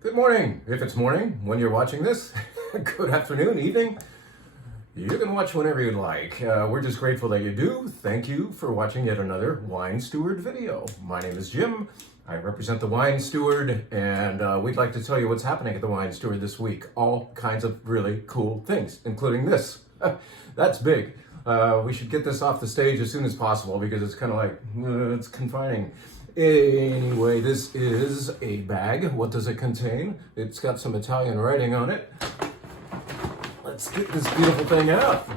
Good morning, if it's morning when you're watching this. Good afternoon, evening. You can watch whenever you'd like. We're just grateful that you do. Thank you for watching yet another Wine Steward video. My name is Jim. I represent the Wine Steward, and we'd like to tell you what's happening at the Wine Steward this week. All kinds of really cool things, including this. That's big. We should get this off the stage as soon as possible because it's kind of like, it's confining. Anyway, this is a bag. What does it contain? It's got some Italian writing on it. Let's get this beautiful thing out.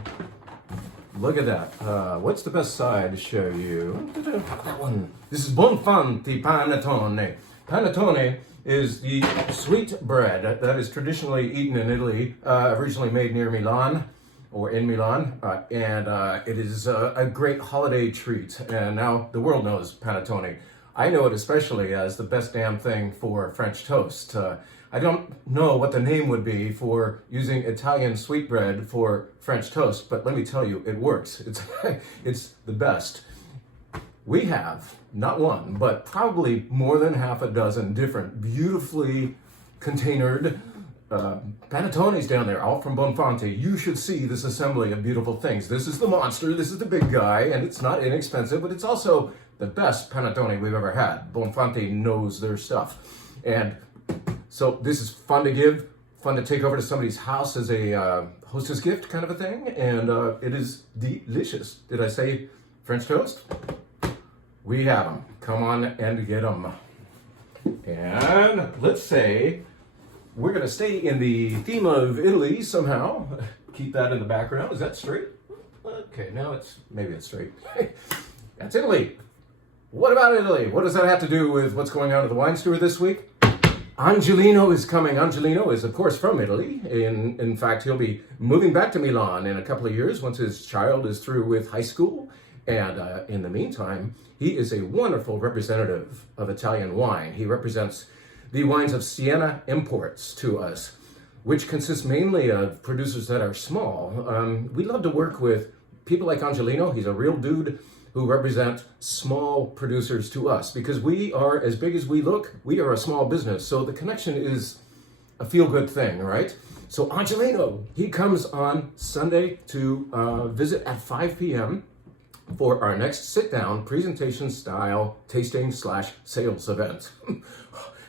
Look at that. What's the best side to show you? That one. This is Bonfanti Panettone. Panettone is the sweet bread that is traditionally eaten in Italy, originally made near Milan, or in Milan, and it is a great holiday treat. And now the world knows Panettone. I know it especially as the best damn thing for French toast. I don't know what the name would be for using Italian sweetbread for French toast, but let me tell you, it works. It's the best. We have not one, but probably more than half a dozen different beautifully containered Panettones down there, all from Bonfanti. You should see this assembly of beautiful things. This is the monster, this is the big guy, and it's not inexpensive, but it's also the best panettone we've ever had. Bonfanti knows their stuff. And so this is fun to give, fun to take over to somebody's house as a hostess gift kind of a thing, and it is delicious. Did I say French toast? We have them. Come on and get them. And let's say we're going to stay in the theme of Italy somehow. Keep that in the background. Is that straight? Okay, now maybe it's straight. That's Italy. What about Italy? What does that have to do with what's going on at the Wine Steward this week? Angelino is coming. Angelino is, of course, from Italy. In fact, he'll be moving back to Milan in a couple of years once his child is through with high school. And in the meantime, he is a wonderful representative of Italian wine. He represents the wines of Siena Imports to us, which consists mainly of producers that are small. We love to work with people like Angelino. He's a real dude who represent small producers to us because we are, as big as we look, we are a small business. So the connection is a feel-good thing, right? So Angelino, he comes on Sunday to visit at 5 p.m. for our next sit-down presentation style tasting / sales event.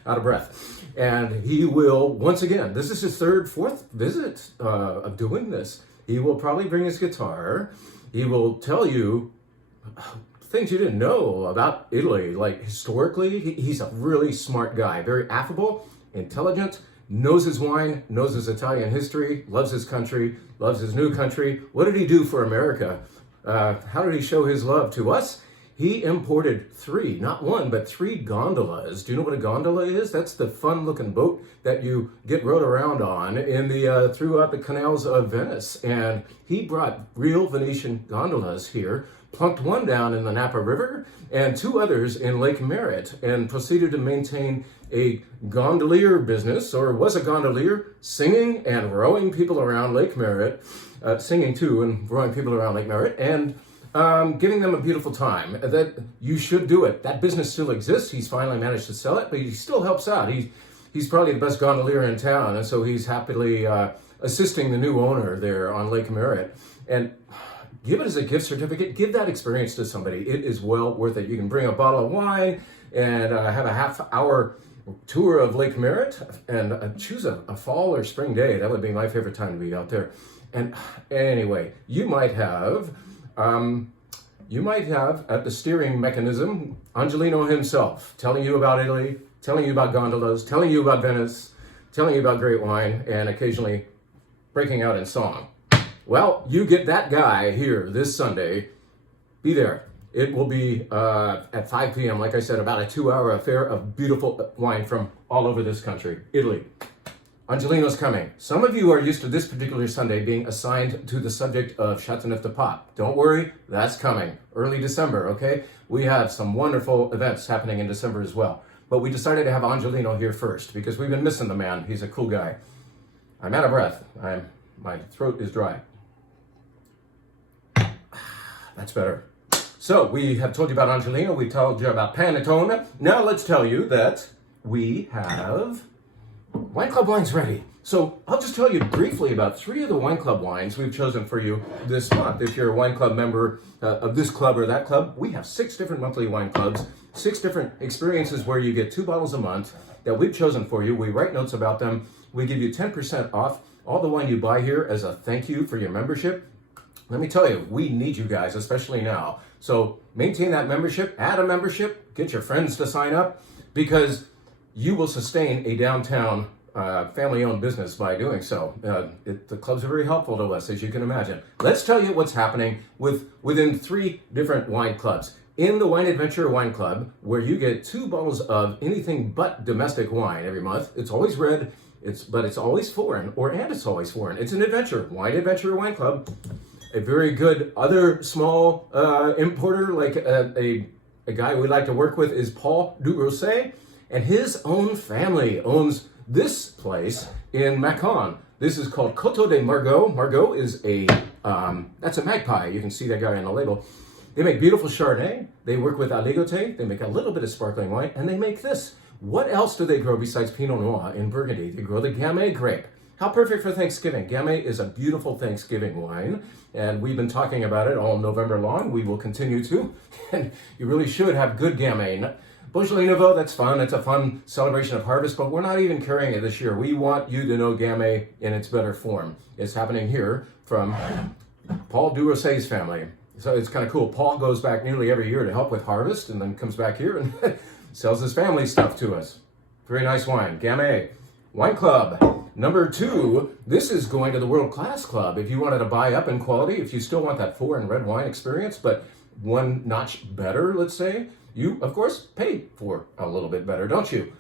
Out of breath. And he will, once again, this is his fourth visit of doing this. He will probably bring his guitar. He will tell you things you didn't know about Italy. Like historically, he's a really smart guy, very affable, intelligent, knows his wine, knows his Italian history, loves his country, loves his new country. What did he do for America? How did he show his love to us? He imported 3, not 1, but 3 gondolas. Do you know what a gondola is? That's the fun-looking boat that you get rowed around on in the throughout the canals of Venice. And he brought real Venetian gondolas here, plunked one down in the Napa River and 2 others in Lake Merritt, and proceeded to maintain a gondolier business, or was a gondolier, singing and rowing people around Lake Merritt, singing too and rowing people around Lake Merritt, and giving them a beautiful time. That you should do it. That business still exists. He's finally managed to sell it, but he still helps out. He's probably the best gondolier in town, and so he's happily assisting the new owner there on Lake Merritt. And give it as a gift certificate. Give that experience to somebody. It is well worth it. You can bring a bottle of wine and have a half-hour tour of Lake Merritt and choose a fall or spring day. That would be my favorite time to be out there. And anyway, you might have at the steering mechanism, Angelino himself telling you about Italy, telling you about gondolas, telling you about Venice, telling you about great wine, and occasionally breaking out in song. Well, you get that guy here this Sunday. Be there. It will be at 5 p.m., like I said, about a 2-hour affair of beautiful wine from all over this country, Italy. Angelino's coming. Some of you are used to this particular Sunday being assigned to the subject of Chateauneuf-du-Pape. Don't worry, that's coming. Early December, okay? We have some wonderful events happening in December as well. But we decided to have Angelino here first because we've been missing the man. He's a cool guy. I'm out of breath. My throat is dry. That's better. So we have told you about Angelino. We told you about Panettone. Now let's tell you that we have Wine Club wine's ready. So I'll just tell you briefly about 3 of the Wine Club wines we've chosen for you this month. If you're a Wine Club member of this club or that club, we have 6 different monthly wine clubs, 6 different experiences where you get 2 bottles a month that we've chosen for you. We write notes about them. We give you 10% off all the wine you buy here as a thank you for your membership. Let me tell you, we need you guys, especially now. So maintain that membership, add a membership, get your friends to sign up, because you will sustain a downtown family-owned business by doing so. The clubs are very helpful to us, as you can imagine. Let's tell you what's happening within 3 different wine clubs. In the Wine Adventure Wine Club, where you get 2 bottles of anything but domestic wine every month. It's always red, but it's always foreign, and it's always foreign. It's an adventure, Wine Adventure Wine Club. A very good other small importer, like a guy we like to work with, is Paul Dugrosset, and his own family owns this place in Macon. This is called Coteau de Margaux. Margaux is that's a magpie. You can see that guy on the label. They make beautiful Chardonnay. They work with Aligoté. They make a little bit of sparkling wine, and they make this. What else do they grow besides Pinot Noir in Burgundy? They grow the Gamay grape. How perfect for Thanksgiving. Gamay is a beautiful Thanksgiving wine, and we've been talking about it all November long. We will continue to, and you really should have good Gamay. Beaujolais Nouveau, that's fun. It's a fun celebration of harvest, but we're not even carrying it this year. We want you to know Gamay in its better form. It's happening here from Paul Dugrosset's family. So it's kind of cool. Paul goes back nearly every year to help with harvest, and then comes back here and sells his family stuff to us. Very nice wine. Gamay. Wine Club. Number 2, this is going to the World Class Club. If you wanted to buy up in quality, if you still want that foreign red wine experience, but one notch better, let's say, you, of course, pay for a little bit better, don't you?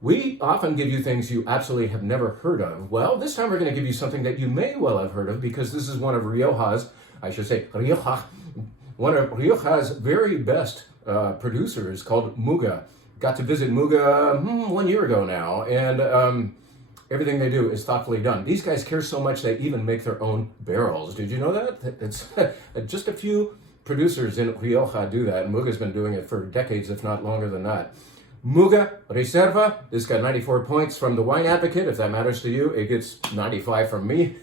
We often give you things you absolutely have never heard of. Well, this time we're going to give you something that you may well have heard of, because this is one of Rioja's, one of Rioja's very best producers, called Muga. Got to visit Muga 1 year ago now, and everything they do is thoughtfully done. These guys care so much they even make their own barrels. Did you know that? It's just a few producers in Rioja do that. Muga's been doing it for decades, if not longer than that. Muga Reserva, this got 94 points from the Wine Advocate. If that matters to you, it gets 95 from me.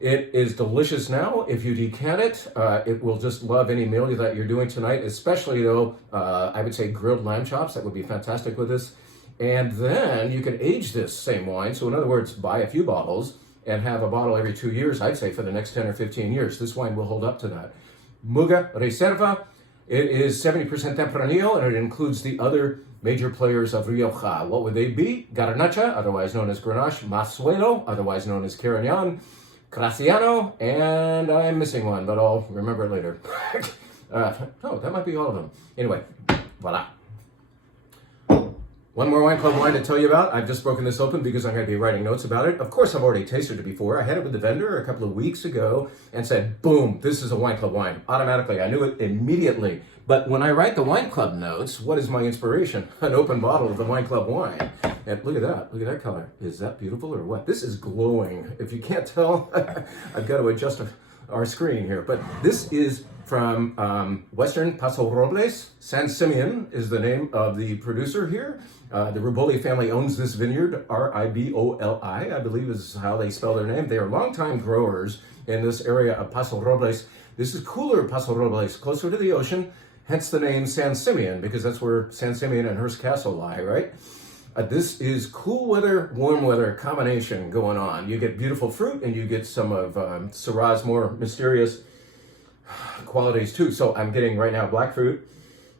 It is delicious now. If you decant it, it will just love any meal that you're doing tonight, especially though, I would say grilled lamb chops. That would be fantastic with this. And then you can age this same wine. So in other words, buy a few bottles and have a bottle every 2 years, I'd say for the next 10 or 15 years. This wine will hold up to that. Muga Reserva, it is 70% Tempranillo, and it includes the other major players of Rioja. What would they be? Garnacha, otherwise known as Grenache, Masuelo, otherwise known as Carignan, Graciano, and I'm missing one, but I'll remember it later. No, that might be all of them. Anyway, voila. One more Wine Club wine to tell you about. I've just broken this open because I'm going to be writing notes about it. Of course, I've already tasted it before. I had it with the vendor a couple of weeks ago and said, boom, this is a Wine Club wine. Automatically, I knew it immediately. But when I write the Wine Club notes, what is my inspiration? An open bottle of the Wine Club wine. And look at that color. Is that beautiful or what? This is glowing. If you can't tell, I've got to adjust our screen here. But this is from Western Paso Robles. San Simeon is the name of the producer here. The Riboli family owns this vineyard. Riboli, I believe is how they spell their name. They are longtime growers in this area of Paso Robles. This is cooler Paso Robles, closer to the ocean, hence the name San Simeon, because that's where San Simeon and Hearst Castle lie, right? This is cool weather, warm weather combination going on. You get beautiful fruit, and you get some of Syrah's more mysterious qualities too. So I'm getting right now black fruit,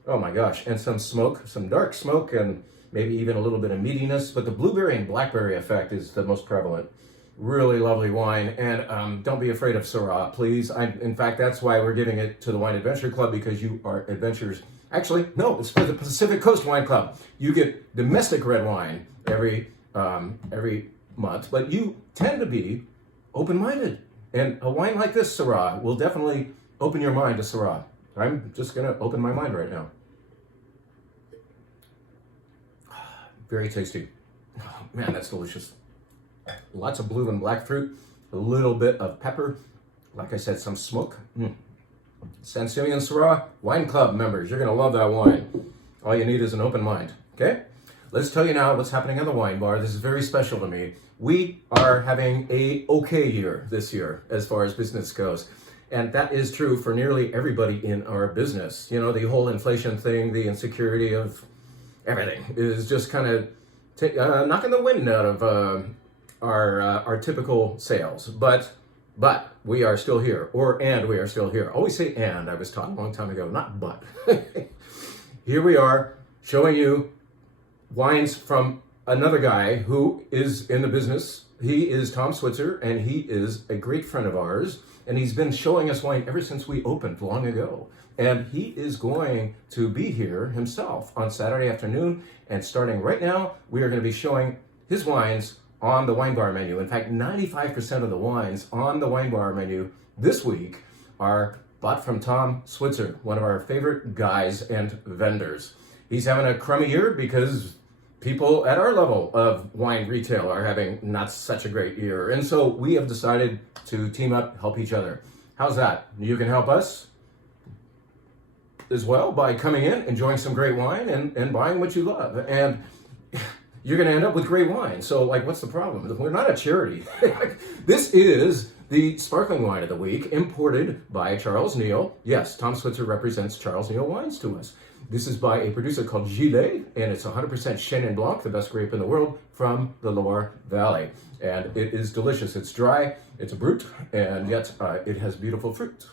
oh my gosh, and some smoke, some dark smoke, and maybe even a little bit of meatiness, but the blueberry and blackberry effect is the most prevalent. Really lovely wine, and don't be afraid of Syrah, please. In fact, that's why we're giving it to the Wine Adventure Club, because you are adventurers. Actually, no, it's for the Pacific Coast Wine Club. You get domestic red wine every month, but you tend to be open-minded. And a wine like this, Syrah, will definitely open your mind to Syrah. I'm just gonna open my mind right now. Very tasty. Oh, man, that's delicious. Lots of blue and black fruit, a little bit of pepper, like I said, some smoke. San Simeon Syrah Wine Club members, you're going to love that wine. All you need is an open mind, okay? let's tell you now what's happening on the wine bar. This is very special to me. We are having a okay year this year as far as business goes. And that is true for nearly everybody in our business. You know, the whole inflation thing, the insecurity of everything is just kind of knocking the wind out of our typical sales. But we are still here, and we are still here. Always say and. I was taught a long time ago, not but. Here we are showing you wines from another guy who is in the business. He is Tom Switzer, and he is a great friend of ours. And he's been showing us wine ever since we opened long ago. And he is going to be here himself on Saturday afternoon. And starting right now, we are going to be showing his wines on the wine bar menu. In fact, 95% of the wines on the wine bar menu this week are bought from Tom Switzer, one of our favorite guys and vendors. He's having a crummy year because people at our level of wine retail are having not such a great year. And so we have decided to team up, help each other. How's that? You can help us as well by coming in, enjoying some great wine and buying what you love. And you're going to end up with great wine. So, like, what's the problem? We're not a charity. This is the sparkling wine of the week, imported by Charles Neal. Yes, Tom Switzer represents Charles Neal wines to us. This is by a producer called Gillet, and it's 100% Chenin Blanc, the best grape in the world, from the Loire Valley. And it is delicious. It's dry, it's a brut, and yet it has beautiful fruit.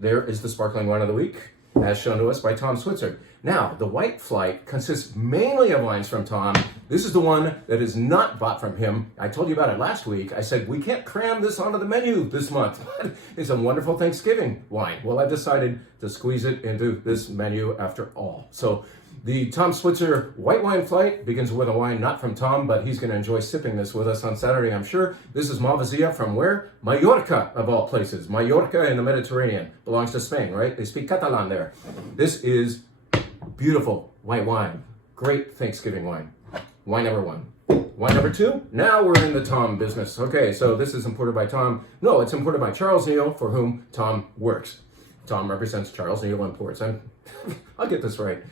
There is the sparkling wine of the week, as shown to us by Tom Switzer. Now, the White Flight consists mainly of wines from Tom. This is the one that is not bought from him. I told you about it last week. I said, we can't cram this onto the menu this month. It's a wonderful Thanksgiving wine. Well, I decided to squeeze it into this menu after all. So the Tom Switzer White Wine Flight begins with a wine not from Tom, but he's going to enjoy sipping this with us on Saturday, I'm sure. This is Malvasia from where? Mallorca, of all places. Mallorca in the Mediterranean. Belongs to Spain, right? They speak Catalan there. This is beautiful white wine. Great Thanksgiving wine. Wine number one. Wine number two, now we're in the Tom business. Okay, so this is imported by Tom. No, it's imported by Charles Neal, for whom Tom works. Tom represents Charles Neal Imports. I'll get this right.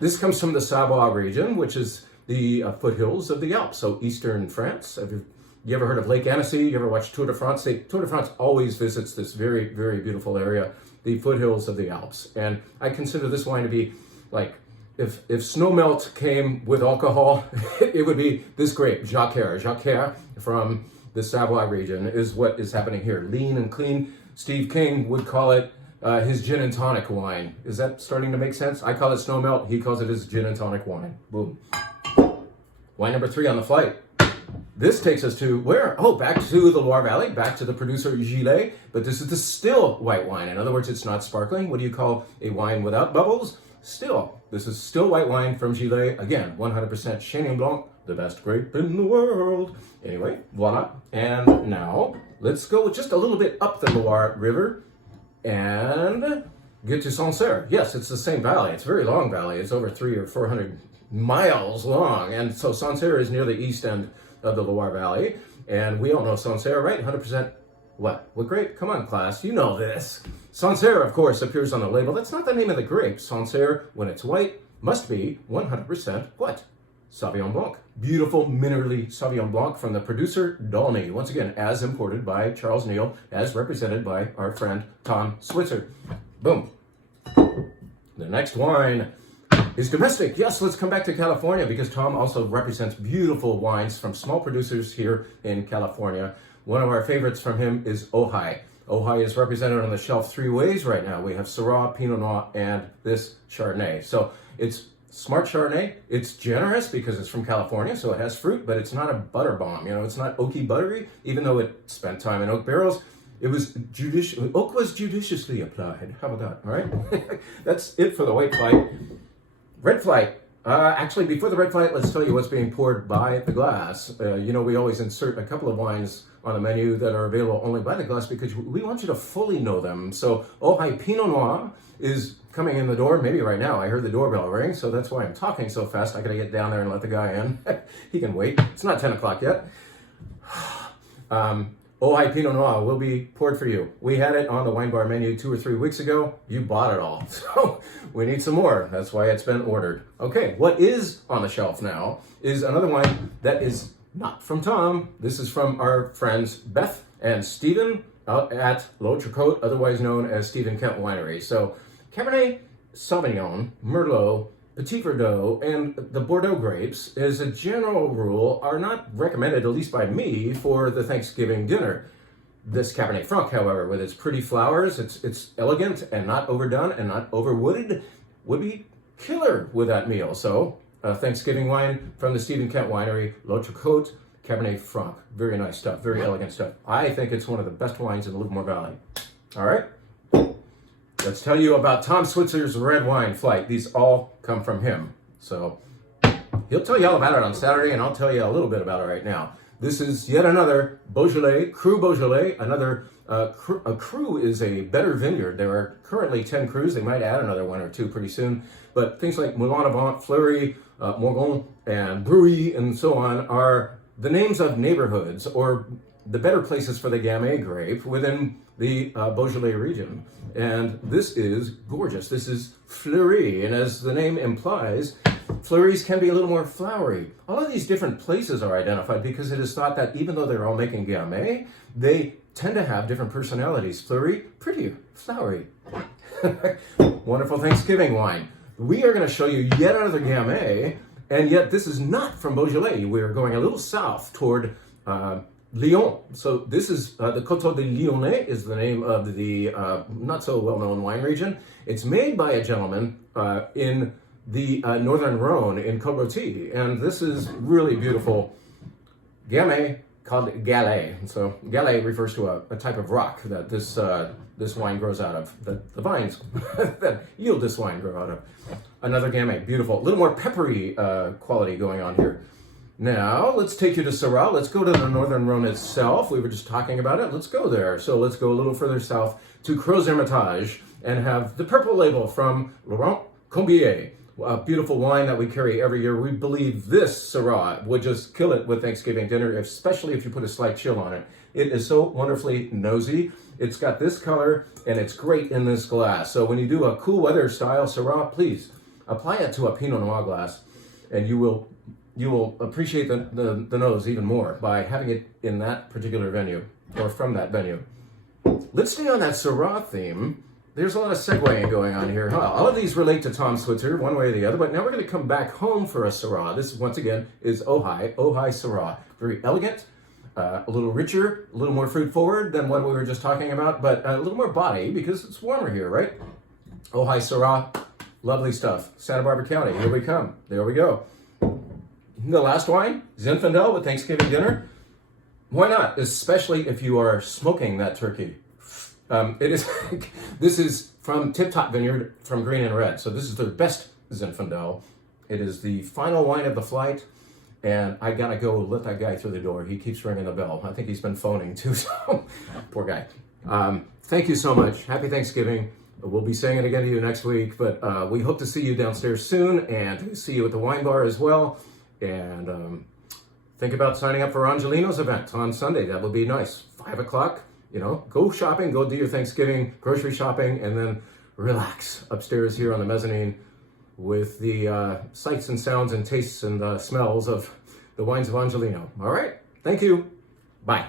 This comes from the Savoie region, which is the foothills of the Alps, so eastern France. Have you ever heard of Lake Annecy? You ever watched Tour de France? Tour de France always visits this very, very beautiful area, the foothills of the Alps. And I consider this wine to be like, if snowmelt came with alcohol, it would be this grape, Jacquard. Jacquard from the Savoie region is what is happening here. Lean and clean. Steve King would call it his gin and tonic wine. Is that starting to make sense? I call it snowmelt. He calls it his gin and tonic wine. Boom. Wine number three on the flight. This takes us to where? Oh, back to the Loire Valley, back to the producer Gillet. But this is the still white wine. In other words, it's not sparkling. What do you call a wine without bubbles? Still. This is still white wine from Gillet. Again, 100% Chenin Blanc, the best grape in the world. Anyway, voila. And now, let's go just a little bit up the Loire River and get to Sancerre. Yes, it's the same valley. It's a very long valley. It's over 300 or 400 miles long. And so Sancerre is near the east end of the Loire Valley. And we all know Sancerre, right? 100% what? What grape? Come on, class. You know this. Sancerre, of course, appears on the label. That's not the name of the grape. Sancerre, when it's white, must be 100% what? Sauvignon Blanc. Beautiful, minerally Sauvignon Blanc from the producer Dolny. Once again, as imported by Charles Neal, as represented by our friend Tom Switzer. Boom. The next wine is domestic. Yes, let's come back to California because Tom also represents beautiful wines from small producers here in California. One of our favorites from him is Ojai. Ojai is represented on the shelf three ways right now. We have Syrah, Pinot Noir, and this Chardonnay. So it's smart Chardonnay. It's generous because it's from California, so it has fruit, but it's not a butter bomb. You know, it's not oaky buttery, even though it spent time in oak barrels. It was oak was judiciously applied. How about that? All right. That's it for the white flight. Red flight. Actually, before the red flight, let's tell you what's being poured by the glass. You know, we always insert a couple of wines on the menu that are available only by the glass because we want you to fully know them. So, Ojai Pinot Noir is coming in the door, maybe right now. I heard the doorbell ring, so that's why I'm talking so fast. I gotta get down there and let the guy in. He can wait. It's not 10 o'clock yet. Ojai Pinot Noir will be poured for you. We had it on the wine bar menu 2 or 3 weeks ago. You bought it all. So we need some more. That's why it's been ordered. Okay, what is on the shelf now is another wine that is not from Tom. This is from our friends Beth and Stephen out at L'Autre Côte, otherwise known as Stephen Kent Winery. So Cabernet Sauvignon, Merlot, Petit Verdot, and the Bordeaux grapes, as a general rule, are not recommended, at least by me, for the Thanksgiving dinner. This Cabernet Franc, however, with its pretty flowers, it's elegant and not overdone and not overwooded, would be killer with that meal. So, Thanksgiving wine from the Stephen Kent Winery, L'Autre Côte, Cabernet Franc. Very nice stuff, very elegant stuff. I think it's one of the best wines in the Livermore Valley. All right? Let's tell you about Tom Switzer's red wine flight. These all come from him. So he'll tell you all about it on Saturday, and I'll tell you a little bit about it right now. This is yet another Beaujolais, Cru Beaujolais. A cru is a better vineyard. There are currently 10 crus. They might add another 1 or 2 pretty soon. But things like Moulin Avant, Fleury, Morgon, and Bruy, and so on are the names of neighborhoods or the better places for the Gamay grape within the Beaujolais region. And this is gorgeous. This is Fleury, and as the name implies, Fleuries can be a little more flowery. All of these different places are identified because it is thought that even though they're all making Gamay, they tend to have different personalities. Fleury, prettier, flowery. Wonderful Thanksgiving wine. We are going to show you yet another Gamay, and yet this is not from Beaujolais. We are going a little south toward Lyon. So this is the Coteaux de Lyonnais is the name of the not so well-known wine region. It's made by a gentleman in the northern Rhone in Côte-Rôtie, and this is really beautiful Gamay called Gallet. So Gallet refers to a type of rock that this wine grows out of, that the vines that yield this wine grow out of. Another Gamay, beautiful, a little more peppery quality going on here. Now, let's take you to Syrah. Let's go to the Northern Rhone itself. We were just talking about it. Let's go there. So let's go a little further south to Crozes-Hermitage and have the purple label from Laurent Combier, a beautiful wine that we carry every year. We believe this Syrah would just kill it with Thanksgiving dinner, especially if you put a slight chill on it. It is so wonderfully nosy. It's got this color, and it's great in this glass. So when you do a cool weather style Syrah, please apply it to a Pinot Noir glass, and you will appreciate the nose even more by having it in that particular venue or from that venue. Let's stay on that Syrah theme. There's a lot of segueing going on here. All of these relate to Tom Switzer one way or the other, but now we're going to come back home for a Syrah. This, once again, is Ojai Syrah. Very elegant, a little richer, a little more fruit forward than what we were just talking about, but a little more body because it's warmer here, right? Ojai Syrah, lovely stuff. Santa Barbara County, here we come. There we go. The last wine, Zinfandel with Thanksgiving dinner. Why not? Especially if you are smoking that turkey. This is from Tip Top Vineyard from Green and Red. So this is their best Zinfandel. It is the final wine of the flight, and I gotta go let that guy through the door. He keeps ringing the bell. I think he's been phoning too, so poor guy. Thank you so much. Happy Thanksgiving. We'll be saying it again to you next week, but we hope to see you downstairs soon and see you at the wine bar as well. And think about signing up for Angelino's event on Sunday. That would be nice. 5 o'clock, go shopping, go do your Thanksgiving grocery shopping, and then relax upstairs here on the mezzanine with the sights and sounds and tastes and smells of the wines of Angelino. All right. Thank you. Bye.